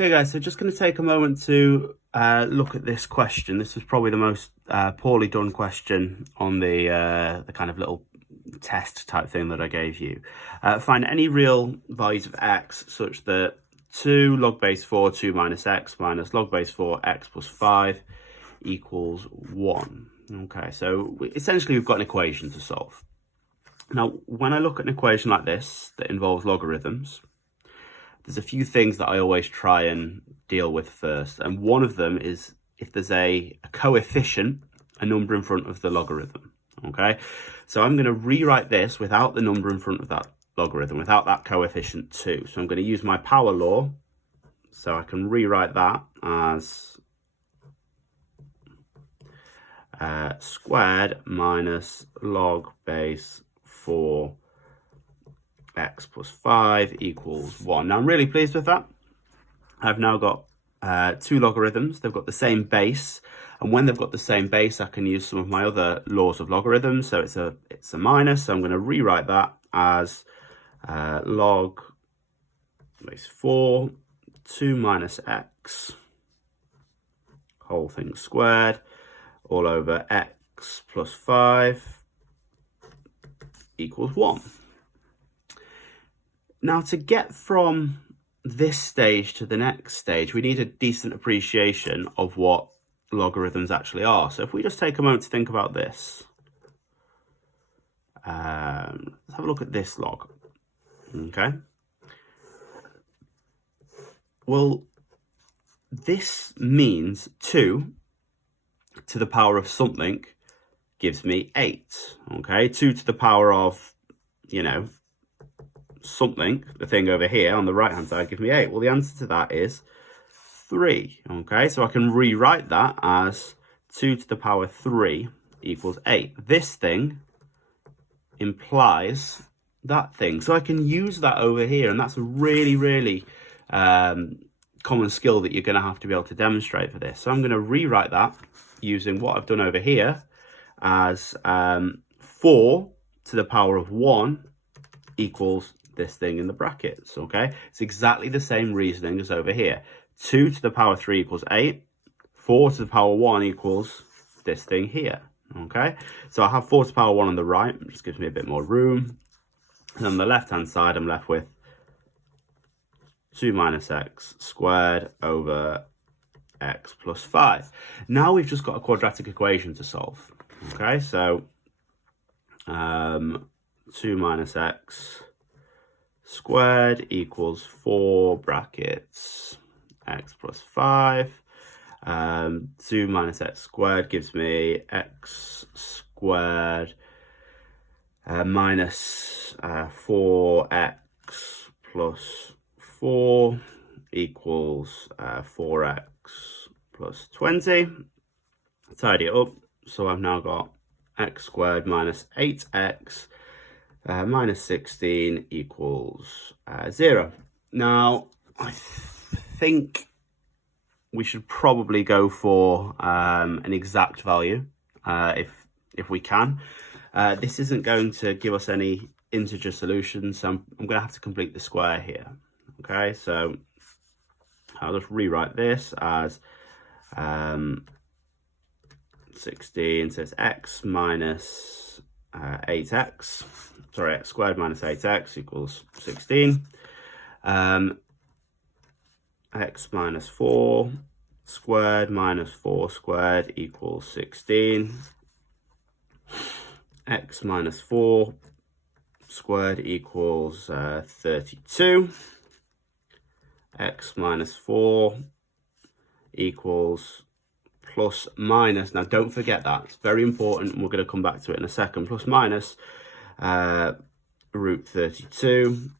Okay guys, so just going to take a moment to look at this question. This was probably the most poorly done question on the kind of little test type thing that I gave you. Find any real values of x such that 2 log base 4 2 minus x minus log base 4 x plus 5 equals 1. Okay, so essentially we've got an equation to solve. Now, when I look at an equation like this that involves logarithms, there's a few things that I always try and deal with first. And one of them is if there's a coefficient, a number in front of the logarithm. Okay, so I'm going to rewrite this without the number in front of that logarithm, without that coefficient 2. So I'm going to use my power law. So I can rewrite that as squared minus log base 4 x plus 5 equals 1. Now I'm really pleased with that. I've now got two logarithms. They've got the same base, and when they've got the same base, I can use some of my other laws of logarithms. So it's a minus, so I'm going to rewrite that as log base 4 2 minus x whole thing squared all over x plus 5 equals 1. Now, to get from this stage to the next stage, we need a decent appreciation of what logarithms actually are. So if we just take a moment to think about this, let's have a look at this log. Okay. Well, this means 2 to the power of something gives me 8. Okay, 2 to the power of, something, the thing over here on the right hand side, gives me 8. Well, the answer to that is 3. Okay, so I can rewrite that as 2 to the power 3 equals 8. This thing implies that thing, so I can use that over here, and that's a really common skill that you're going to have to be able to demonstrate for this. So I'm going to rewrite that using what I've done over here as 4 to the power of 1 equals this thing in the brackets. Okay, it's exactly the same reasoning as over here. 2 to the power 3 equals 8. 4 to the power 1 equals this thing here. Okay, so I have 4 to the power 1 on the right, which just gives me a bit more room. And on the left hand side, I'm left with 2 minus x squared over x plus 5. Now we've just got a quadratic equation to solve. Okay, so 2 minus x squared equals 4 brackets x plus 5. 2 minus x squared gives me x squared minus 4x plus 4 equals 4x plus 20. Tidy it up. So I've now got x squared minus 8x minus 16 equals 0. Now, I think we should probably go for an exact value if we can. This isn't going to give us any integer solutions, so I'm going to have to complete the square here. Okay, so I'll just rewrite this as 16, so it's x minus 8x, sorry, x squared minus 8x equals 16. X minus 4 squared minus 4 squared equals 16. X minus 4 squared equals 32. X minus 4 equals plus minus, now don't forget that, it's very important, and we're going to come back to it in a second, plus minus root 32.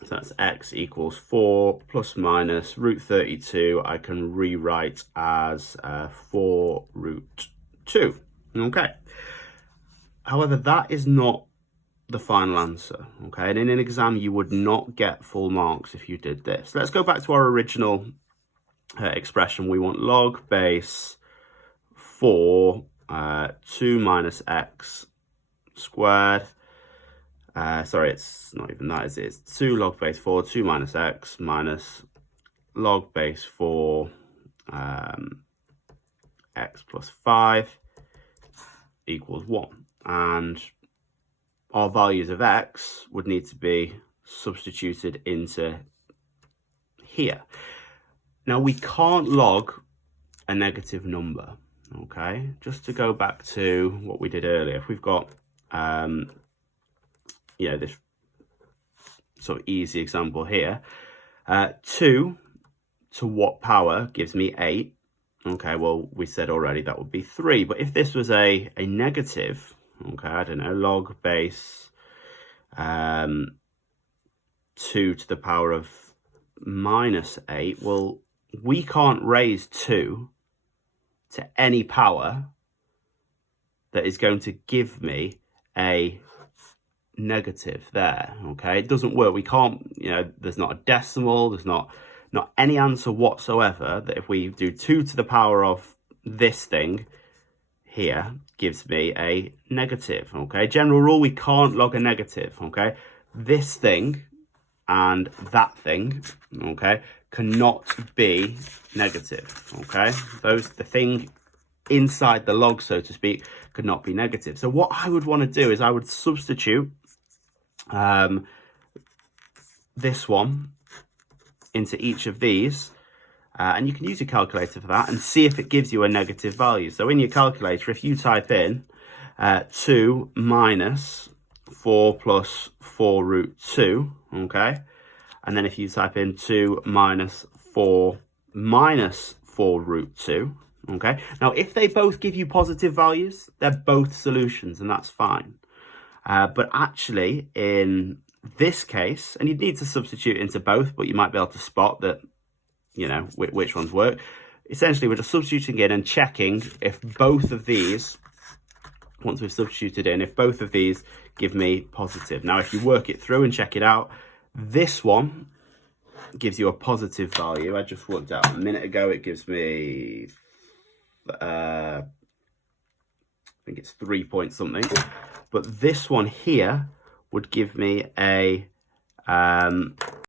So that's x equals 4 plus minus root 32. I can rewrite as 4 root 2. Okay. However, that is not the final answer. Okay. And in an exam, you would not get full marks if you did this. Let's go back to our original expression. We want log base 4 2 minus x squared. Sorry, it's not even that, is it? It's 2 log base 4 2 minus x minus log base 4 x plus 5 equals 1. And our values of x would need to be substituted into here. Now, we can't log a negative number, okay? Just to go back to what we did earlier, if we've got, you know, this sort of easy example here, 2 to what power gives me 8? Okay, well, we said already that would be 3. But if this was a negative, okay, I don't know, log base 2 to the power of minus 8, well, we can't raise 2 to any power that is going to give me a negative there, okay? It doesn't work. We can't, you know, there's not a decimal, there's not any answer whatsoever that if we do 2 to the power of this thing here gives me a negative, okay? General rule, we can't log a negative, okay? This thing and that thing, okay, cannot be negative, okay? The thing inside the log, so to speak, could not be negative. So what I would want to do is I would substitute this one into each of these, and you can use your calculator for that and see if it gives you a negative value. So in your calculator, if you type in 2 minus 4 plus 4 root 2, okay, and then if you type in 2 minus 4 minus 4 root 2, okay, now if they both give you positive values, they're both solutions, and that's fine. But actually in this case, and you'd need to substitute into both, but you might be able to spot that, you know, which ones work. Essentially, we're just substituting in and checking if both of these, once we've substituted in, if both of these give me positive. Now, if you work it through and check it out, this one gives you a positive value. I just worked out a minute ago, it gives me, I think it's 3 point something. But this one here would give me a